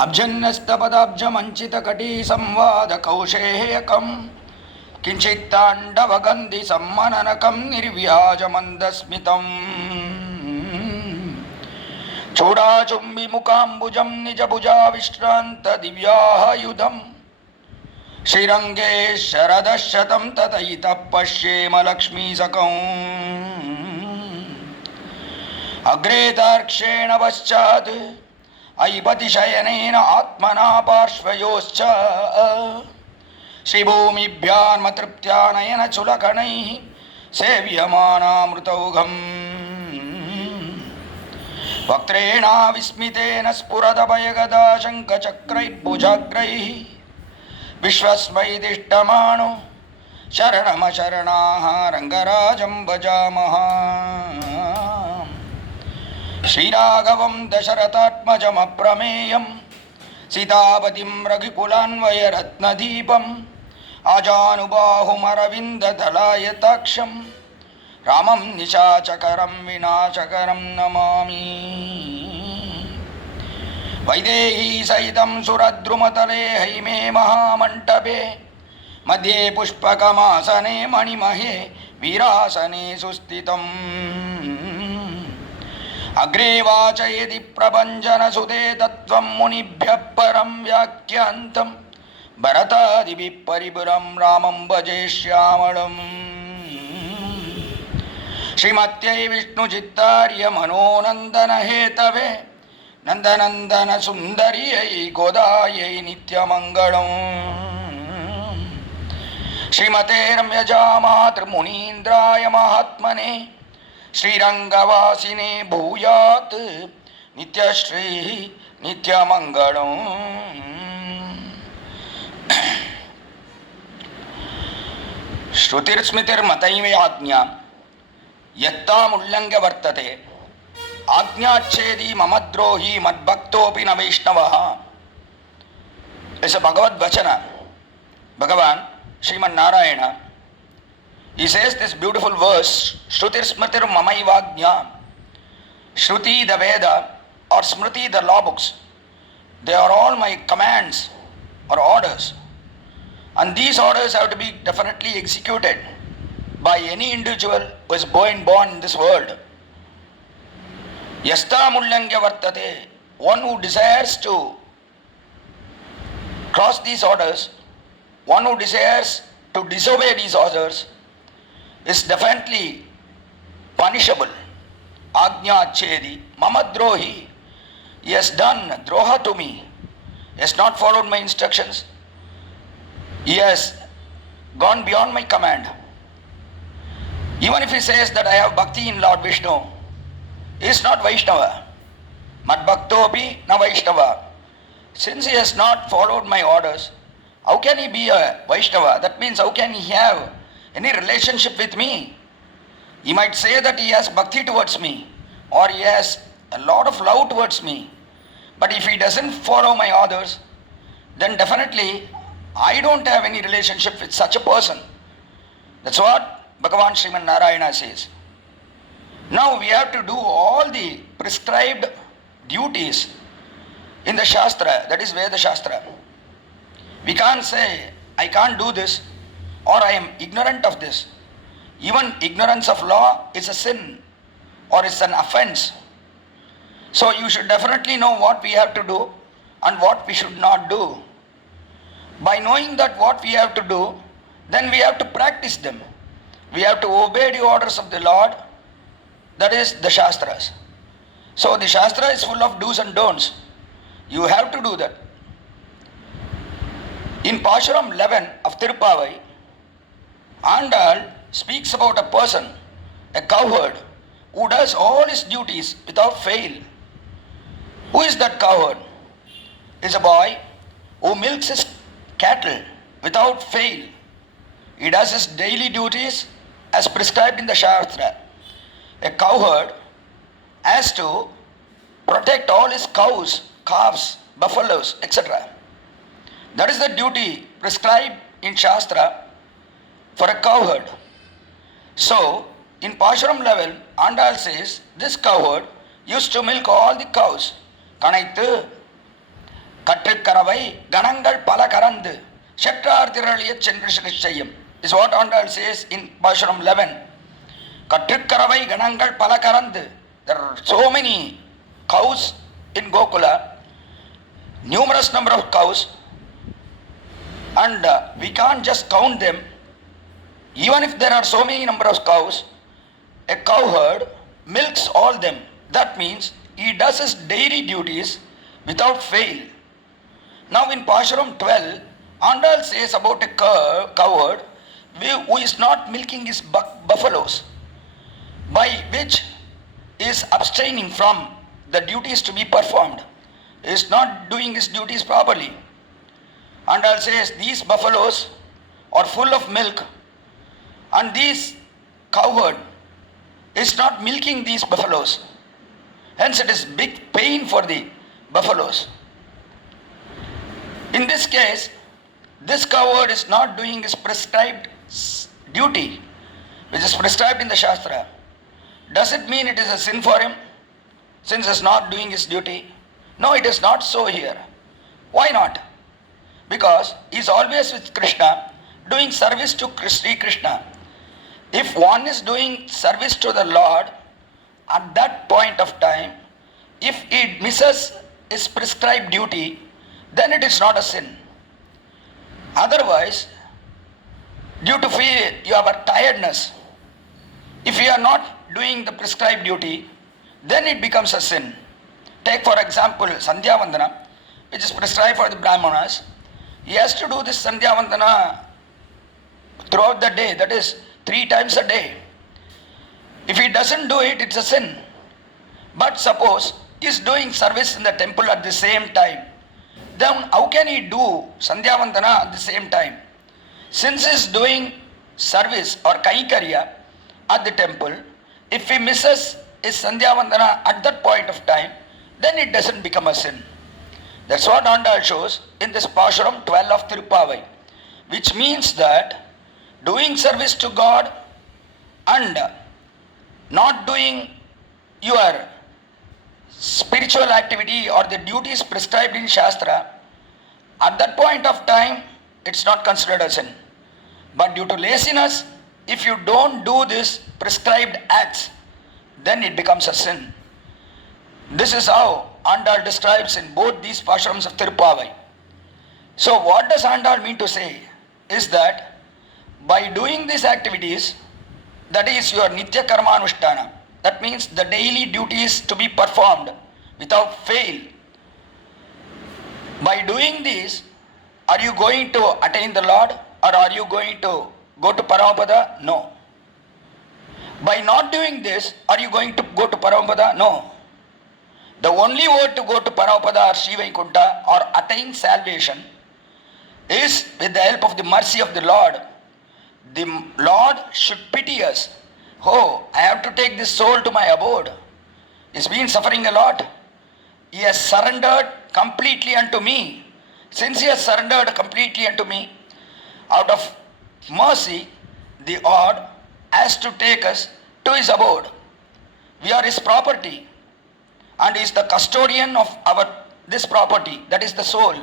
अब्जन्यस्तपदाब्जमञ्चितकटी संवादकौशेयकं किञ्चित्ताण्डवगन्धि सम्मननकं निर्व्याजमन्दस्मितम् चूडाचुम्बिमुकाम्बुजं निजभुजाविश्रान्तदिव्यायुधं श्रीरङ्गे शरदशतं ततैतः पश्येम लक्ष्मीसकम् अग्रे तार्क्ष्येण पश्चात् ऐपतिशयनेन आत्मना पार्श्वयोश्च श्रीभूमिभ्यान्मतृप्त्या नयनचुलकणैः सेव्यमानामृतौघम् वक्त्रेणाविस्मितेन स्फुरदभयगदा शङ्खचक्रैर्भुजाग्रैः विश्वस्मै दिष्टमाणो शरणमशरणाः रङ्गराजं भजामः श्रीराघवं दशरथात्मजमप्रमेयं सीतापतिं रघुकुलान्वयरत्नदीपम् आजानुबाहुमरविन्ददलायताक्षं रामं निशाचकरं विनाशकरं नमामि वैदेही सहितं सुरद्रुमतले हैमे महामण्टपे मध्ये पुष्पकमासने मणिमहे वीरासने सुस्थितम् अग्रे वाचयति प्रभञ्जनसुते तत्त्वं मुनिभ्यः परं व्याख्यान्तं भरतादिभिः परिपुरं रामं भजे श्यामळम् श्रीमत्यै विष्णुचित्तार्य मनोनन्दनहेतवे नन्दनन्दनसुन्दर्यै गोदायै नित्यमङ्गलम् श्रीमते रम्यजामातृमुनीन्द्राय महात्मने श्रीरङ्गवासिने भूयात् नित्यश्री नित्यमङ्गलम् श्रुतिर्स्मृतिर्मतैवाज्ञा यत्तामुल्लङ्घ्य वर्तते आज्ञाच्छेदी ममद्रोही मद्भक्तोऽपि न वैष्णवः. It's a Bhagavad Vachana. Bhagavan, Sriman Narayana, he says this beautiful verse, Shrutir Smritir Mamaivagnya. Shruti, the Veda, or Smriti, the law books, they are all my commands or orders. And these orders have to be definitely executed by any individual who is born in this world. Yasta mullangya vartate, one who desires to cross these orders, one who desires to disobey these orders, is definitely punishable. Ajna chedi, mama drohi, he has done droha to me, he has not followed my instructions, he has gone beyond my command. Even if he says that I have bhakti in Lord Vishnu, he is not Vaishnava. Mad bhaktopi na Vaishnava. Since he has not followed my orders, how can he be a Vaishnava? That means how can he have any relationship with me? He might say that he has bhakti towards me, or he has a lot of love towards me. But if he doesn't follow my orders, then definitely I don't have any relationship with such a person. That's what Bhagavan Sriman Narayana says. Now we have to do all the prescribed duties in the Shastra, that is Veda Shastra. We can't say, I can't do this, or I am ignorant of this. Even ignorance of law is a sin, or is an offense. So you should definitely know what we have to do and what we should not do. By knowing that what we have to do, then we have to practice them. We have to obey the orders of the Lord, that is the Shastras. So the Shastra is full of do's and don'ts. You have to do that. In Pashuram 11 of Tiruppavai, Andal speaks about a person, a cowherd, who does all his duties without fail. Who is that cowherd? It's a boy who milks his cattle without fail. He does his daily duties as prescribed in the Shastra. A cowherd has to protect all his cows, calves, buffaloes, etc. That is the duty prescribed in Shastra for a cowherd. So, in Pashuram level, Andal says this cowherd used to milk all the cows. Kanaithu, கற்றுக்கரவை கணங்கள் பல கறந்து செற்றார் திரளிய சென்று செய்யும் is what Andal says in Pashuram 11. கற்றுக்கரவை கணங்கள் பல கறந்து. There are so many cows in Gokula, numerous number of cows, and we can't just count them. Even if there are so many number of cows, a cow herd milks all them. That means he does his daily duties without fail. Now in Pashuram 12, Andal says about a cow herd who is not milking his buffaloes, by which is abstaining from the duties to be performed, is not doing his duties properly. Andal says these buffaloes are full of milk, and this cow herd is not milking these buffaloes. Hence it is big pain for the buffaloes. In this case, this cow herd is not doing his prescribed duty, which is prescribed in the Shastra. Does it mean it is a sin for him, since he is not doing his duty? No, it is not so here. Why not? Because he is always with Krishna, doing service to Sri Krishna. If one is doing service to the Lord, at that point of time, if he misses his prescribed duty, then it is not a sin. Otherwise, due to fear, you have a tiredness. If you are not doing the prescribed duty, then it becomes a sin. Take for example Sandhya Vandana, which is prescribed for the Brahmanas. He has to do this Sandhya Vandana throughout the day, that is 3 times a day. If he doesn't do it, it's a sin. But suppose he is doing service in the temple at the same time, then how can he do Sandhya Vandana at the same time? Since he is doing service or Kaikarya at the temple, if he misses his Sandhya Vandana at that point of time, then it doesn't become a sin. That's what Andal shows in this Pashuram 12 of Tiruppavai, which means that doing service to God and not doing your spiritual activity or the duties prescribed in Shastra, at that point of time, it's not considered a sin. But due to laziness, if you don't do this prescribed acts, then it becomes a sin. This is how Andal describes in both these Pashrams of Tiruppavai. So what does Andal mean to say is that by doing these activities, that is your Nitya Karma Anushtana, that means the daily duties to be performed without fail. By doing this, are you going to attain the Lord, or are you going to go to Paramapada? No. By not doing this, are you going to go to Paramapada? No. The only way to go to Paramapada or Sri Vaikuntha or attain salvation is with the help of the mercy of the Lord. The Lord should pity us. Oh, I have to take this soul to my abode. He's been suffering a lot. He has surrendered completely unto me. Since he has surrendered completely unto me, out of mercy, the Lord has to take us to his abode. We are his property, and he is the custodian of this property, that is the soul.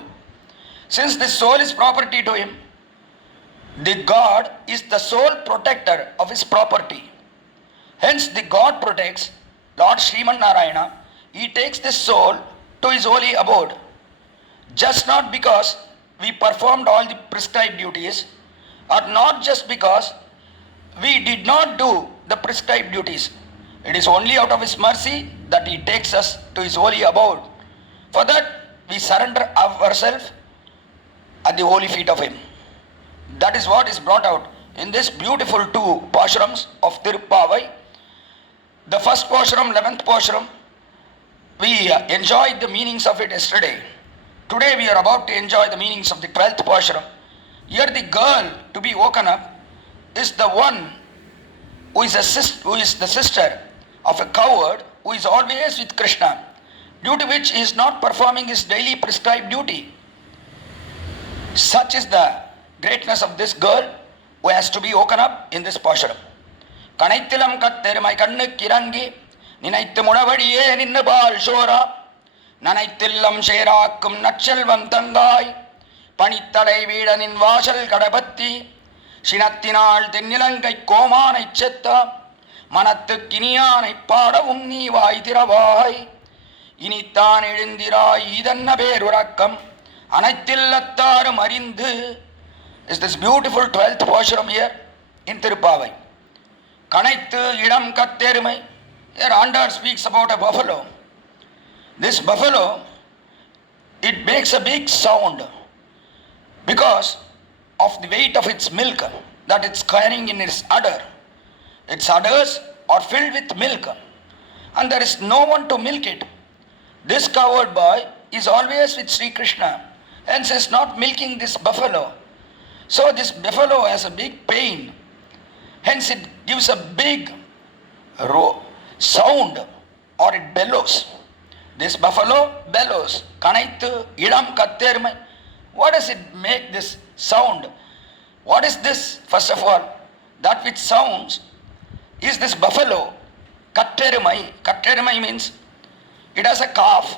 Since this soul is property to him, the God is the sole protector of his property. Hence the God protects Lord Sriman Narayana. He takes this soul to his holy abode. Just not because we performed all the prescribed duties, or not just because we did not do the prescribed duties. It is only out of his mercy that he takes us to his holy abode. For that, we surrender ourselves at the holy feet of him. That is what is brought out in this beautiful 2 Pashrams of Tiruppavai. The first Pashuram, 11th Pashuram, we enjoyed the meanings of it yesterday. Today we are about to enjoy the meanings of the 12th Pashuram. Here the girl to be woken up is the one who is the sister of a cowherd who is always with Krishna, due to which he is not performing his daily prescribed duty. Such is the greatness of this girl who has to be woken up in this Pashuram. கனைத்திலம் கத்தெருமை கண்ணுக்கு இறங்கி நினைத்து முனவடியே நின்று பால் சோரா நனைத்தில்லம் சேராக்கும் நற்செல்வம் தந்தாய் பனித்தலை வீடனின் வாசல் கடபத்தி சினத்தினால் தென்னிலங்கை கோமானை செத்த மனத்து கினியானை பாடவும் நீ வாய் திறவாய் இனித்தான் எழுந்திராய் இதன்ன பேருறக்கம் அனைத்தில்லத்தாரும் அறிந்து. Is this beautiful 12th verse here in Tiruppavai. கனைத்து இளம் கத்தெருமை. Here Andar speaks about a buffalo. This buffalo, it makes a big sound because of the weight of its milk that it's carrying in its udder. Its udders are filled with milk and there is no one to milk it. This cowherd boy is always with Sri Krishna, hence is not milking this buffalo. So this buffalo has a big pain, hence it gives a big sound or it bellows. This buffalo bellows. Kanaithu ilam kattermai. What does it make this sound? What is this? First of all, that which sounds is this buffalo. Kattermai. Kattermai means it has a calf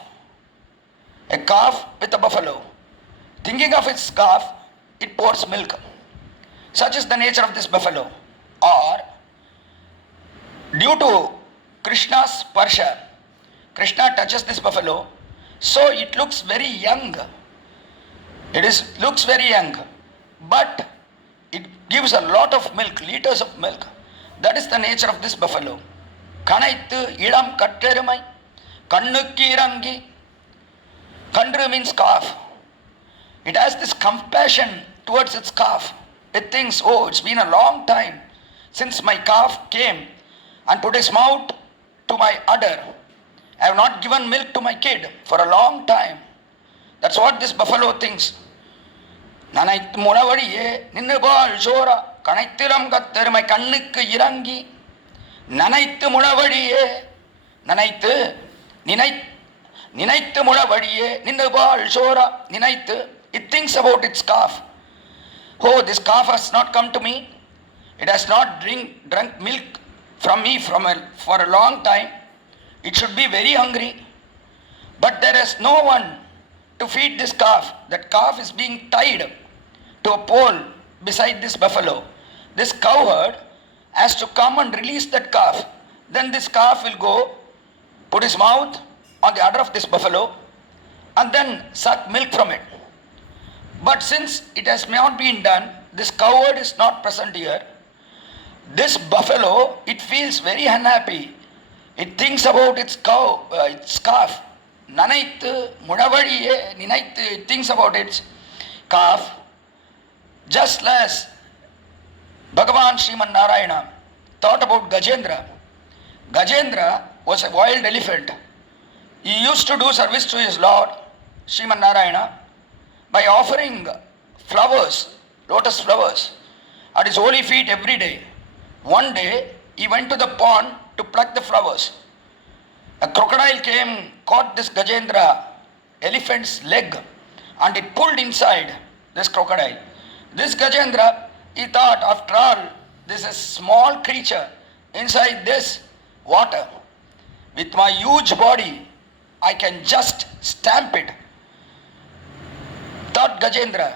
with a buffalo. Thinking of its calf, it pours milk. Such is the nature of this buffalo. Or due to Krishna's sparsha, Krishna touches this buffalo, so it looks very young. Looks very young, but it gives a lot of milk, liters of milk. That is the nature of this buffalo. Kanaithu ilam katterumai kannukku irangi. Kandru means calf. It has this compassion towards its calf. It thinks, oh, it's been a long time since my calf came and put his mouth to my udder. I have not given milk to my kid for a long time. That's what this buffalo thinks. நனைத்து முளவடியே நின்று பால் சோரா கனைத்திலம் கத்தெருமை கண்ணுக்கு இறங்கி நனைத்து முளவடியே நினைத்து முளவடியே நின்று பால் சோரா நினைத்து. It thinks about its calf. Oh, this calf has not come to me. It has not drunk milk from me for a long time. It should be very hungry. But there is no one to feed this calf. That calf is being tied to a pole beside this buffalo. This cowherd has to come and release that calf. Then this calf will go, put his mouth on the udder of this buffalo and then suck milk from it. But since it has not been done, this cowherd is not present here. This buffalo, it feels very unhappy. It thinks about its calf. Nanaithu mudavadiye ninaithu. It thinks about its calf. Just as Bhagavan Sriman Narayana thought about Gajendra. Gajendra was a wild elephant. He used to do service to his Lord, Sriman Narayana, by offering flowers, lotus flowers, at his holy feet every day. One day, he went to the pond to pluck the flowers. A crocodile came, caught this Gajendra elephant's leg, and it pulled inside this crocodile. This Gajendra, he thought, after all, this is a small creature inside this water. With my huge body, I can just stamp it, thought Gajendra.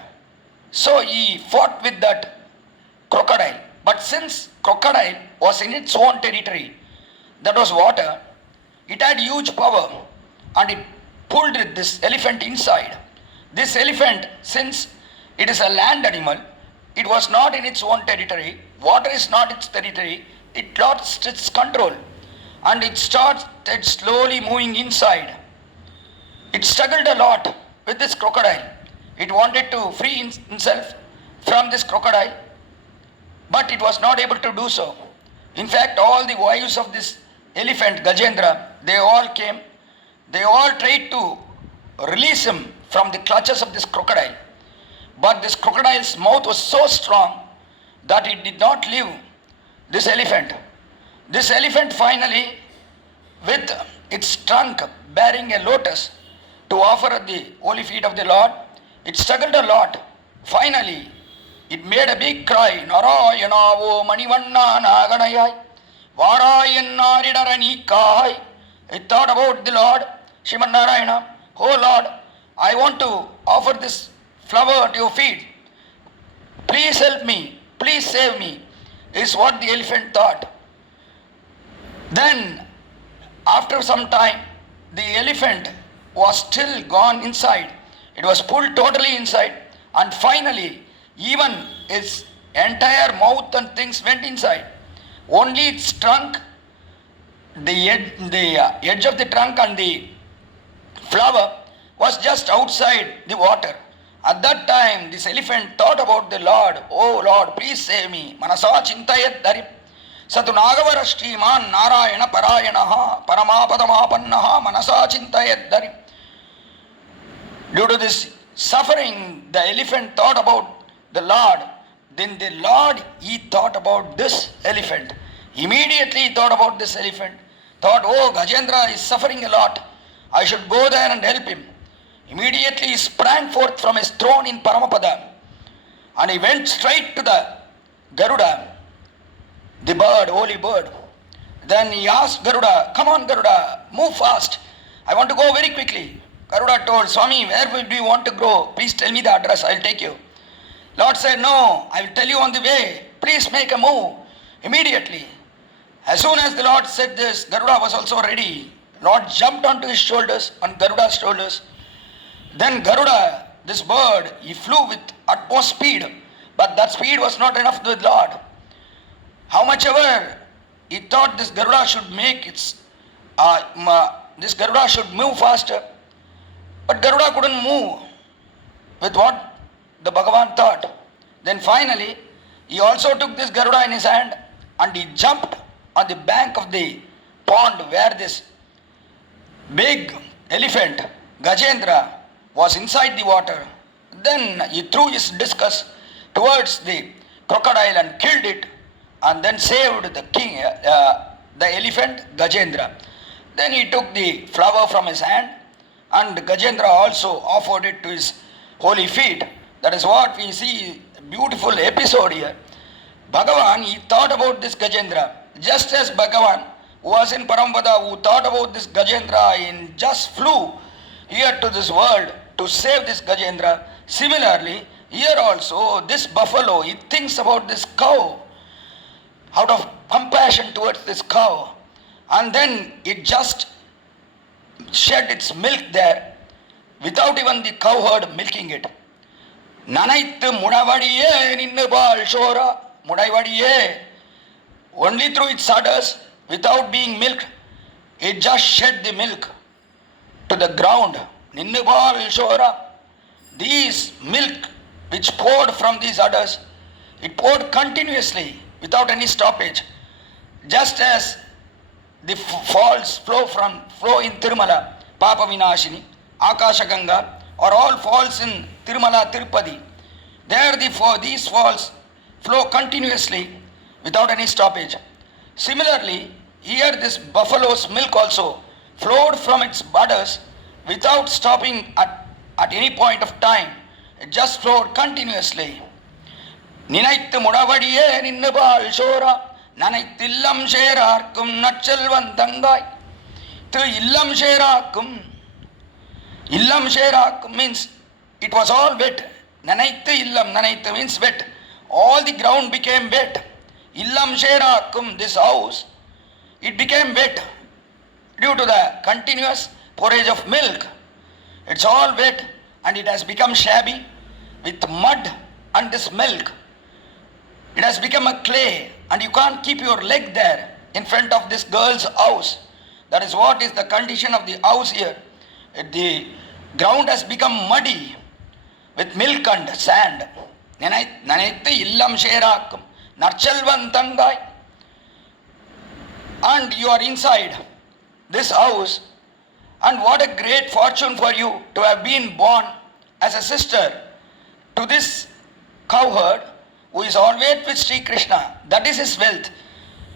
So he fought with that crocodile. But since crocodile was in its own territory, that was water, it had huge power and it pulled this elephant inside. This elephant, since it is a land animal, it was not in its own territory, water is not its territory, it lost its control and it started slowly moving inside. It struggled a lot with this crocodile. It wanted to free himself from this crocodile, but it was not able to do so. In fact, all the wives of this elephant, Gajendra, they all came. They all tried to release him from the clutches of this crocodile. But this crocodile's mouth was so strong that it did not leave this elephant. This elephant finally, with its trunk bearing a lotus to offer at the holy feet of the Lord, it struggled a lot. Finally, it made a big cry, Narayana o Manivanna Naganayai, Varayan Naridara Nikai. It thought about the Lord, Sriman Narayana. "Oh Lord, I want to offer this flower at your feet. Please help me, please save me," is what the elephant thought. Then, after some time, the elephant was still gone inside. It was pulled totally inside, and finally, even its entire mouth and things went inside. Only its trunk, the edge of the trunk and the flower was just outside the water. At that time, this elephant thought about the Lord. "Oh Lord, please save me. Manasa chintayat dari satu nagavara shriman narayana parayanaha paramapadamapannaha manasa chintayat dari." Due to this suffering, the elephant thought about the Lord. Then the Lord, he thought about this elephant. Immediately he thought about this elephant. Thought, "Oh, Gajendra is suffering a lot. I should go there and help him." Immediately he sprang forth from his throne in Paramapada, and he went straight to the Garuda, the bird, holy bird. Then he asked Garuda, "Come on Garuda, move fast. I want to go very quickly." Garuda told, "Swami, where do you want to go? Please tell me the address, I will take you." Lord said, "No, I will tell you on the way. Please make a move immediately." As soon as the Lord said this, Garuda was also ready. Lord jumped onto his shoulders, on Garuda's shoulders. Then Garuda, this bird, he flew with utmost speed. But that speed was not enough with Lord. How much ever he thought this Garuda should make this Garuda should move faster. But Garuda couldn't move with what the Bhagavan thought. Then finally, he also took this Garuda in his hand and he jumped on the bank of the pond where this big elephant, Gajendra, was inside the water. Then he threw his discus towards the crocodile and killed it, and then saved the elephant Gajendra. Then he took the flower from his hand, and Gajendra also offered it to his holy feet. That is what we see, a beautiful episode here. Bhagavan, he thought about this Gajendra, just as Bhagavan, who was in Parampada, who thought about this Gajendra and just flew here to this world to save this Gajendra. Similarly, here also, this buffalo, he thinks about this cow out of compassion towards this cow, and then it just shed its milk there without even the cowherd milking it. Nanaittu mudavadiye ninnubal shora mudavadiye. Only through its udders, without being milked, it just shed the milk to the ground. Ninnubal shora. These milk which poured from these udders, it poured continuously without any stoppage. Just as the falls flow in Tirumala, Papa Vinashini, Akasha Ganga, or all falls in Tirumala, Tirupati. There these falls flow continuously without any stoppage. Similarly, here this buffalo's milk also flowed from its udders without stopping at any point of time. It just flowed continuously. Ninaittu mudavadiye ninnubal shora nanaittillam sherarkum natchelvan tangai. To illam sherakum. Illam sherakum means it was all wet. Nanaittu illam, nanaittu means wet. All the ground became wet. Illam sherakum, this house, it became wet due to the continuous porridge of milk. It's all wet and it has become shabby with mud and this milk. It has become a clay and you can't keep your leg there in front of this girl's house. That is what is the condition of the house here. The ground has become muddy with milk and sand. Nanaittu illam sherakum narchalvan tangai. And you are inside this house, and what a great fortune for you to have been born as a sister to this cowherd who is always with Sri Krishna. That is his wealth.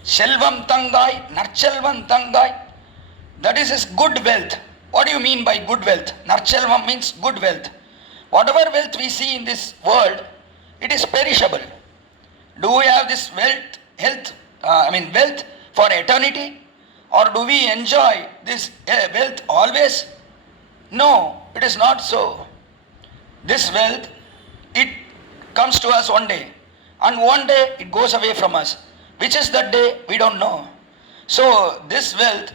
Shelvam tangai, narchalvan tangai. That is his good wealth. What do you mean by good wealth? Narchalvam means good wealth. Whatever wealth we see in this world, it is perishable. Do we have this wealth for eternity? Or do we enjoy this wealth always? No, it is not so. This wealth, it comes to us one day, and one day it goes away from us. Which is that day? We don't know. So this wealth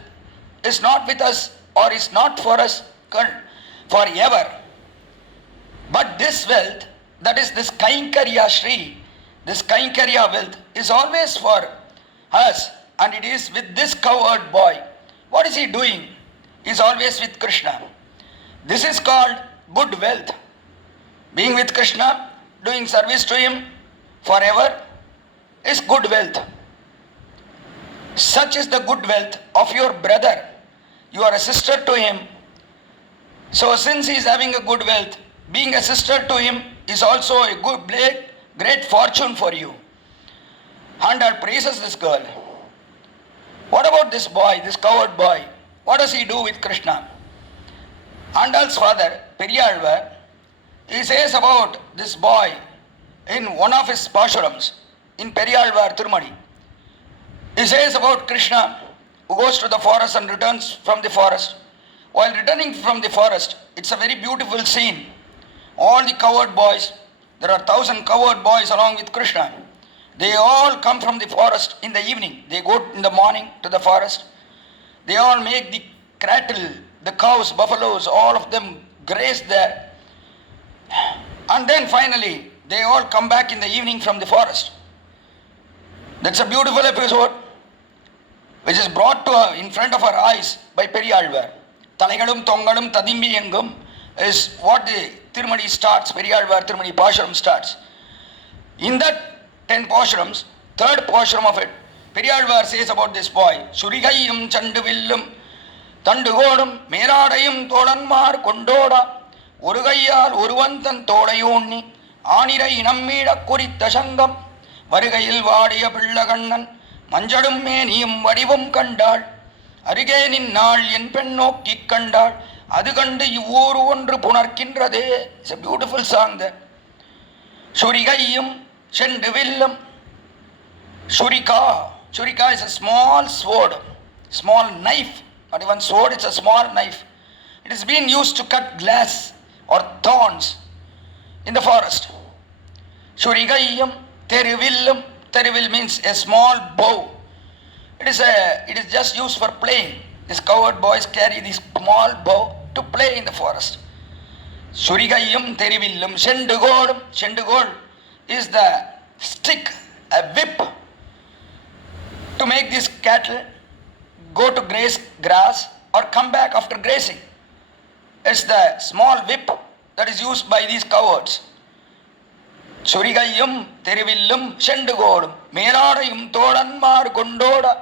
is not with us, or is not for us forever. But this wealth, that is this Kainkarya Shri, this Kainkarya wealth is always for us, and it is with this cowherd boy. What is he doing? He is always with Krishna. This is called good wealth. Being with Krishna, doing service to him forever is good wealth. Such is the good wealth of your brother. You are a sister to him. So since he is having a good wealth, being a sister to him is also a good, great fortune for you. Andal praises this girl. What about this boy, this coward boy? What does he do with Krishna? Andal's father, Periyalvar, he says about this boy in one of his Pashurams in Periyalvar Tirumadi. He says about Krishna who goes to the forest and returns from the forest. While returning from the forest, it's a very beautiful scene. All the cowherd boys, there are 1,000 cowherd boys along with Krishna. They all come from the forest in the evening. They go in the morning to the forest. They all make the cattle, the cows, buffaloes, all of them graze there. And then finally, they all come back in the evening from the forest. That's a beautiful episode which is brought to in front of our eyes by Periyalvar. Talegalum Tongalum Tadimbiyangum is what the Tirumadi starts, Periyalvar Tirumadi Pashuram starts. In that 10 Pashrams, third Pashuram of it, Periyalvar says about this boy, Surigayum Chanduvillum Tandugodum Meradayum Todanmar Kondoda Urugayal Uruvantan Todayoni Anira Inamida Kurita Sangam Varigayil Vadia Pillagannan Manjadum Menium Vadivum Kandal Arigain Nal Yen Pennoki Kandal Aduganda Yuru Undru Punarkindrade. It's a beautiful song there. Surigayum Chendevillam Shurika. Shurika is a small sword, small knife. Not even sword, it's a small knife. It is being used to cut glass or thorns in the forest. Shurigayam Teruvillam. Teruvil means a small bow. It is just used for playing. These cowherd boys carry this small bow to play in the forest. Surigayam Teruvillam Shendugod. Shendugod is the stick, a whip, to make these cattle go to graze grass or come back after grazing. It's the small whip that is used by these cowherds. Surigayum Teruvillam Shendugodum Meladayum Todanmar Kondoda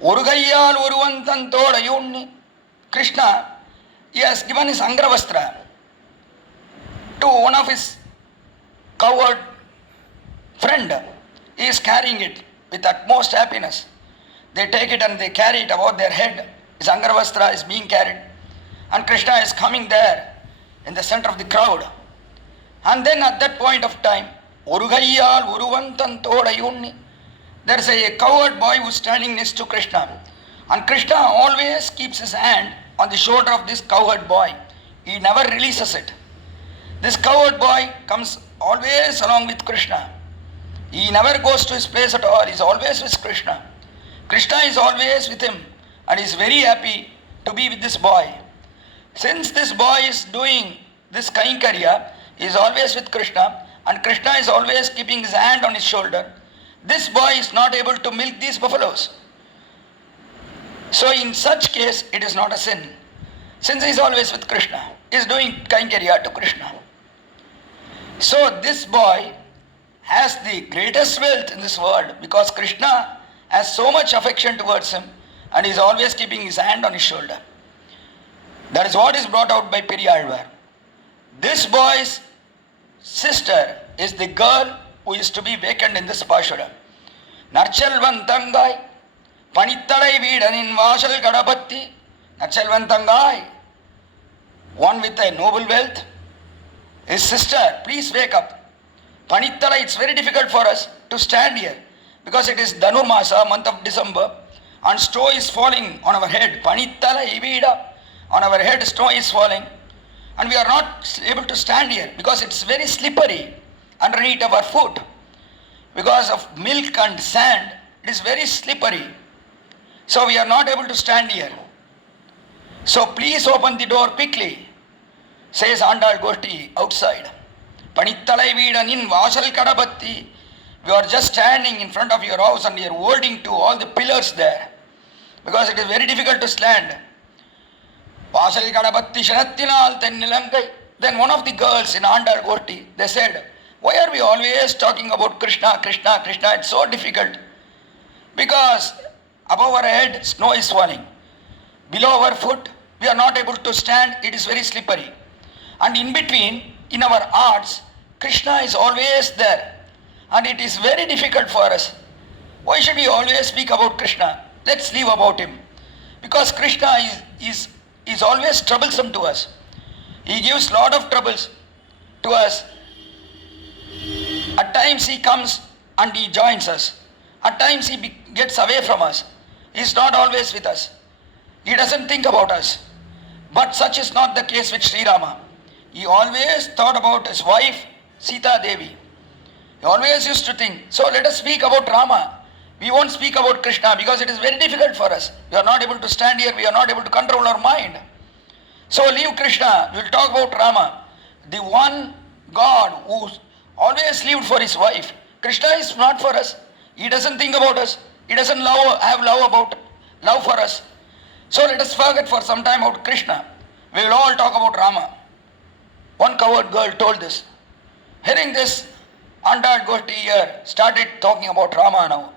Urugayal Uruvantan Todayuni. Krishna, he has given his Angravastra to one of his cowherd friend. He is carrying it with utmost happiness. They take it and they carry it above their head. His Angravastra is being carried. And Krishna is coming there in the center of the crowd. And then at that point of time, Urugayal Uruvantan Todayuni, there is a cowherd boy who is standing next to Krishna. And Krishna always keeps his hand on the shoulder of this cowherd boy. He never releases it. This cowherd boy comes always along with Krishna. He never goes to his place at all. He is always with Krishna. Krishna is always with him and is very happy to be with this boy. Since this boy is doing this Kainkarya, he is always with Krishna and Krishna is always keeping his hand on his shoulder. This boy is not able to milk these buffaloes. So in such case, it is not a sin. Since he is always with Krishna, he is doing Kainkarya to Krishna. So this boy has the greatest wealth in this world because Krishna has so much affection towards him and he is always keeping his hand on his shoulder. That is what is brought out by Periyalvar. This boy's sister is the girl who is to be vacant in this Pashura. Narchalvantangai Panittalai Veedanin Vasal Kadapatti. Narchalvantangai, one with a noble wealth. His sister, please wake up. Panittalai, it's very difficult for us to stand here because it is Dhanurmasa, month of December, and snow is falling on our head. Panittalai Veeda. On our head snow is falling, and we are not able to stand here because it's very slippery underneath our foot. Because of milk and sand, it is very slippery. So we are not able to stand here. So please open the door quickly, says Andal Goshti outside. Panittalai Veedanin Vasal Kadabatti. We are just standing in front of your house and you are holding to all the pillars there. Because it is very difficult to stand. Vasal Kadabatti Shanattinal Tennilangai. Then one of the girls in Andal Goshti, they said, why are we always talking about Krishna, Krishna, Krishna? It's so difficult. Because above our head, snow is falling. Below our foot, we are not able to stand. It is very slippery. And in between, in our hearts, Krishna is always there. And it is very difficult for us. Why should we always speak about Krishna? Let's leave about him. Because Krishna is always troublesome to us. He gives lot of troubles to us. At times he comes and he joins us. At times he gets away from us. He is not always with us. He doesn't think about us. But such is not the case with Srirama. He always thought about his wife, Sita Devi. He always used to think, so let us speak about Rama. We won't speak about Krishna because it is very difficult for us. We are not able to stand here. We are not able to control our mind. So leave Krishna. We will talk about Rama. The one God who always lived for his wife. Krishna is not for us. He doesn't think about us. He doesn't have love for us. So let us forget for some time about Krishna. We will all talk about Rama. One coward girl told this. Hearing this, Andal Goshti here started talking about Rama now.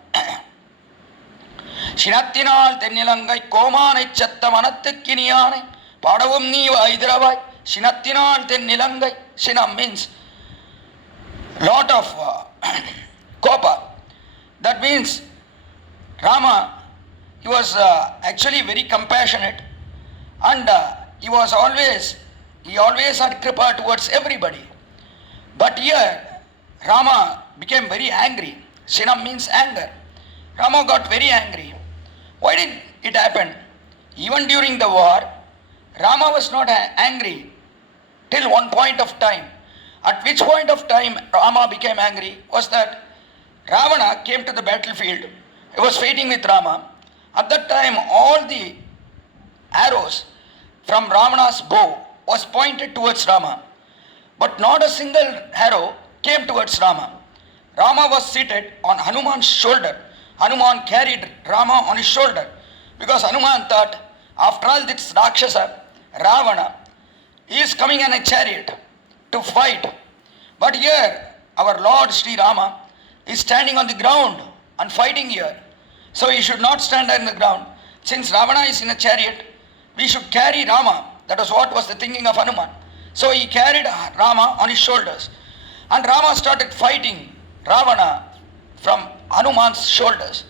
Shinattinal Tennilangai Komanai Chattamanattikiniyanai Padavum Niva Idravai Shinattinal Tennilangai. Shinam means lot of kopa. That means Rama, he was actually very compassionate, and he always had kripa towards everybody. But here Rama became very angry. Shinam means anger. Rama got very angry. Why did it happen? Even during the war, Rama was not angry till one point of time. At which point of time Rama became angry was that Ravana came to the battlefield. He was fighting with Rama. At that time, all the arrows from Ravana's bow was pointed towards Rama. But not a single arrow came towards Rama. Rama was seated on Hanuman's shoulder. Hanuman carried Rama on his shoulder. Because Hanuman thought, after all this Rakshasa, Ravana, he is coming in a chariot to fight. But here, our Lord Sri Rama is standing on the ground and fighting here. So he should not stand on the ground. Since Ravana is in a chariot, we should carry Rama. That was what was the thinking of Hanuman. So he carried Rama on his shoulders. And Rama started fighting Ravana from Hanuman's shoulders.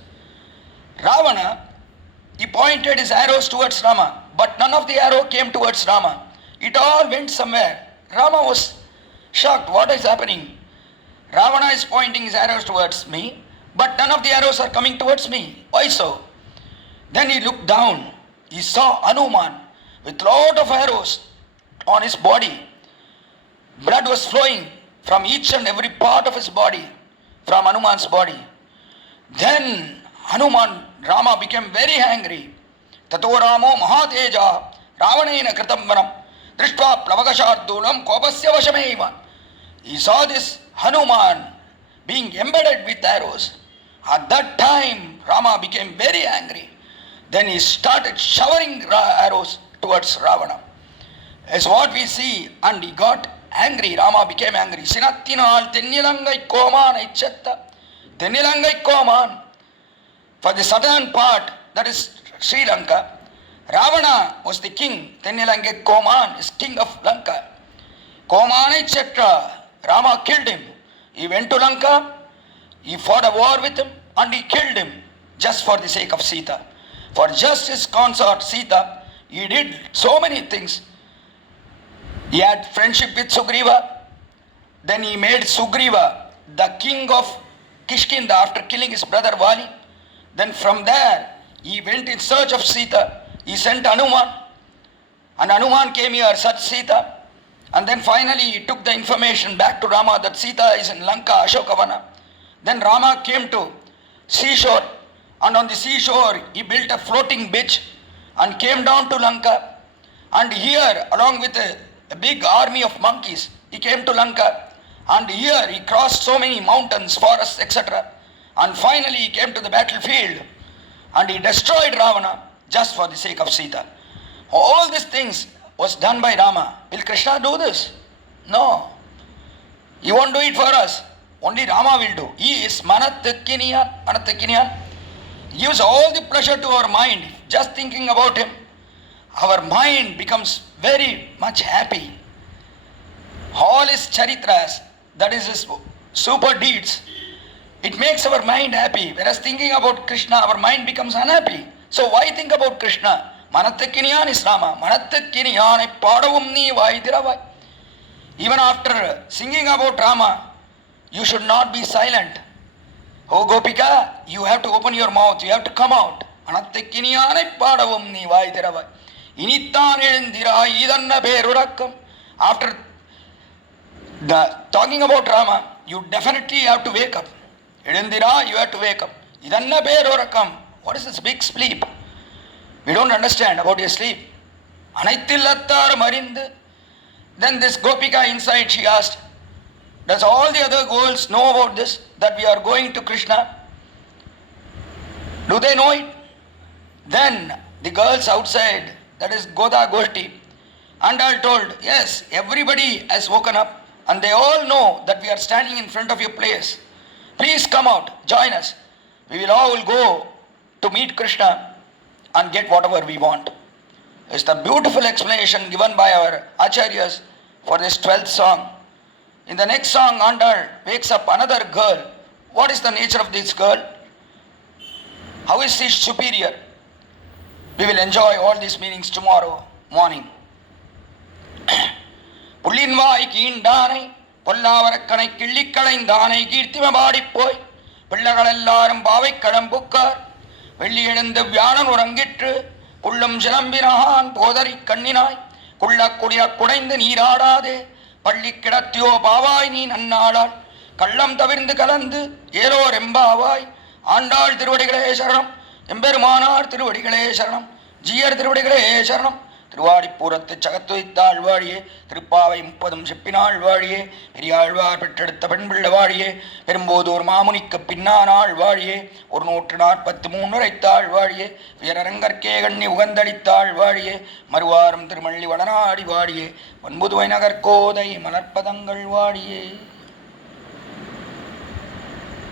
Ravana, he pointed his arrows towards Rama, but none of the arrow came towards Rama. It all went somewhere. Rama was shocked. What is happening? Ravana is pointing his arrows towards me, but none of the arrows are coming towards me. Why so? Then he looked down. He saw Hanuman with lot of arrows on his body. Blood was flowing from each and every part of his body, from Hanuman's body. Then Rama became very angry. Tato Ramo Mahateja Ravanena Kritamvanam Drishtva Plavakashardulam Kopasya Vashameva. He saw this Hanuman being embedded with arrows. At that time, Rama became very angry. Then he started showering arrows towards Ravana. As what we see, and he got angry. Rama became angry. Sinattinal Tennilangai Koman Ichatta. Tennilangai Koman. For the southern part, that is Sri Lanka, Ravana was the king. Tennilangai Koman is king of Lanka. Koman Ichatta. Rama killed him. He went to Lanka, he fought a war with him, and he killed him just for the sake of Sita. For just his consort Sita, he did so many things. He had friendship with Sugriva. Then he made Sugriva the king of Kishkinda after killing his brother Vali. Then from there, he went in search of Sita. He sent Hanuman. And Hanuman came here, searched Sita, and then finally he took the information back to Rama that Sita is in Lanka, Ashokavana. Then Rama came to seashore, and on the seashore he built a floating beach and came down to Lanka. And here, along with a big army of monkeys, he came to Lanka. And here he crossed so many mountains, forests, etc. And finally he came to the battlefield and he destroyed Ravana just for the sake of Sita. All these things was done by Rama. Will Krishna do this? No. He won't do it for us. Only Rama will do. He is Manattakiniyan. Gives all the pleasure to our mind. Just thinking about him, our mind becomes very much happy. All his charitras, that is his super deeds, it makes our mind happy. Whereas thinking about Krishna, our mind becomes unhappy. So why think about Krishna? Manattakiniyan is Rama. Manattakiniyanai padavum nee vaidhiravai. Even after singing about Rama, you should not be silent. Oh Gopika, you have to open your mouth, you have to come out. Manattakiniyanai padavum nee vaidhiravai. Inittan elundirai idanna perurakkam. After talking about Rama, you definitely have to wake up. Elundira, you have to wake up. Idanna perurakkam. What is this big sleep? We don't understand about your sleep. Anaittillattar marindu. Then this Gopika inside, she asked, does all the other girls know about this, that we are going to Krishna? Do they know it? Then the girls outside, that is Goda Goshti, and all told, yes, everybody has woken up and they all know that we are standing in front of your place. Please come out, join us. We will all go to meet Krishna and get whatever we want. It's the beautiful explanation given by our acharyas for this 12th song. In the next song, Andal wakes up another girl. What is the nature of this girl? How is she superior? We will enjoy all these meanings tomorrow morning. புள்ளின்வாய் கீண்டானை பொல்லாவரக்கனை கிள்ளிக்களைந்தானை கீர்த்திமபாடி போய் பிள்ளைகளெல்லாரும் பாவை கடம்புக்கார் வெள்ளி எழுந்து வியாழன் உறங்கிற்று புள்ளும் சிலம்பினான் போதறி கண்ணினாய் குள்ளக்குடிய குடைந்து நீராடாதே பள்ளி கிடத்தியோ பாவாய் நீ நன்னாளாள் கள்ளம் தவிர்ந்து கலந்து ஏலோர் எம்பாவாய் ஆண்டாள் திருவடிகளே சரணம் எம்பெருமானார் திருவடிகளே சரணம் ஜீயர் திருவடிகளே சரணம் திருவாடிப்பூரத்து சகத்துய்த்தாள் வாழியே திருப்பாவை 30 செப்பினாள் வாழியே பெரியாழ்வார் பெற்றெடுத்த பெண்பிள்ள வாழியே பெரும்போதூர் மாமுனிக்கு பின்னானாள் வாழியே 143 உரைத்தாள் வாழியே வீரரங்கற்கே கண்ணி உகந்தளித்தாள் வாழியே மறுவாரம் திருமள்ளி வடநாடி வாழியே 9 நகர்கோதை மலர்ப்பதங்கள் வாழியே.